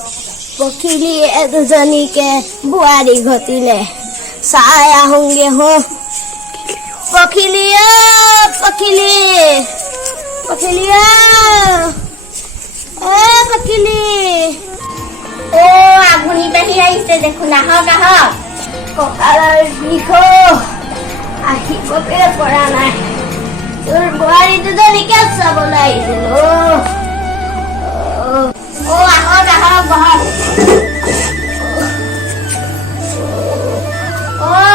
পখিলিয়ে দুজনীকে বোৱাৰী ঘটিলে চাই আহোঁগে হো পখিলিয়ে পখিলি পখিলিয়ে পখিলি আগুনি পেহি আহিছে দেখোন আহক আহক কঁকালৰ বিষ আহিবকে পৰা নাই তোৰ বোৱাৰী দুজনীকে চাবলৈ আহিছিলো আহক আহক বহক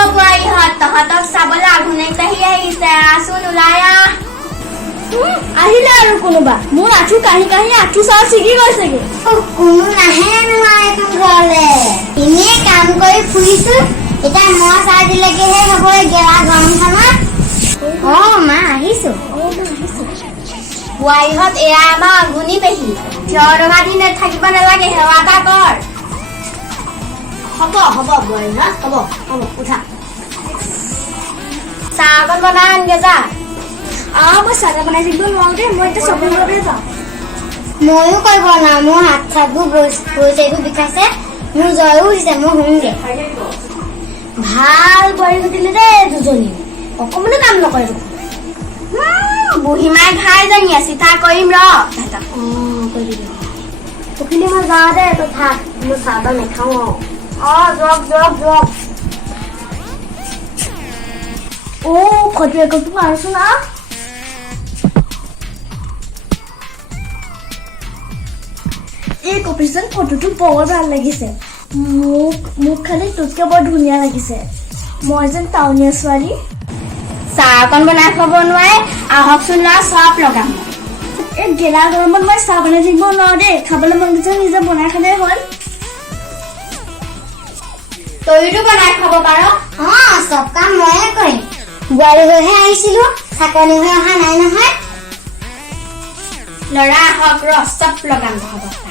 বোৱাৰীহঁত তহঁতক চাবলৈ আঘোণে পেহি আহিছে আচোন ওলাই আহিলে আৰু কোনোবা মোৰ আঁঠু কাহি কাহি আঁঠু চাহ ছিগি গৈছেগে কোনো নাহে নহয় তোৰ ঘৰলে এনেই কাম কৰি ফুৰিছো এতিয়া মই চাই দিলেগেহে হ'ব গেলা গৰমখনত মা আহিছো বোৱাৰীহঁত এয়া আমাৰ আঘোণি পেহি থিয় ৰঙা দিনে থাকিব নালাগে সেৱা এটা কৰ হ'ব হ'ব বোৱাৰীহঁত হ'ব হ'ব উঠা চাহ অকণ বনাই আনগে যা মই চাহ বনাই দিব নোৱাৰো দেই মই এতিয়া চকু লগে যাওঁ ময়ো কৰিব নোৱাৰো মোৰ হাত চাতবোৰ ভৰিবোৰ বিষাইছে মোৰ জ্বৰো উঠিছে মই শুনগে ভাল বোৱাৰী ঘটিলে দেই দুজনী অকমানো কাম নকৰে বুঢ়ীমাই খাই জানি চিঠা কৰিম ৰ পখিলি মই যাওঁ দে তই থাক মই চাহ তাহ নাখাওঁ যক যক যক ফটো একপি মাৰছো না এই কপিজন ফটোটো বৰ ভাল লাগিছে মোক খালি তোতকে বৰ ধুনীয়া লাগিছে মই যেন টাউনীয়া ছোৱালী চাহ অকণ বনাই খাব নোৱাৰে আহকচোন ল'ৰা চব লগাম এই গেলা গৰমত মই চাহ বনাই থাকিব নোৱাৰো দেই খাবলৈ মন গৈছে নিজে বনাই খালে হ'ল তইতো বনাই খাব পাৰ চব কাম ময়ে কৰিম বোৱাৰী হৈহে আহিছিলো চাকনি হৈ অহা নাই নহয় ল'ৰা আহক ৰ চব লগাম হ'ব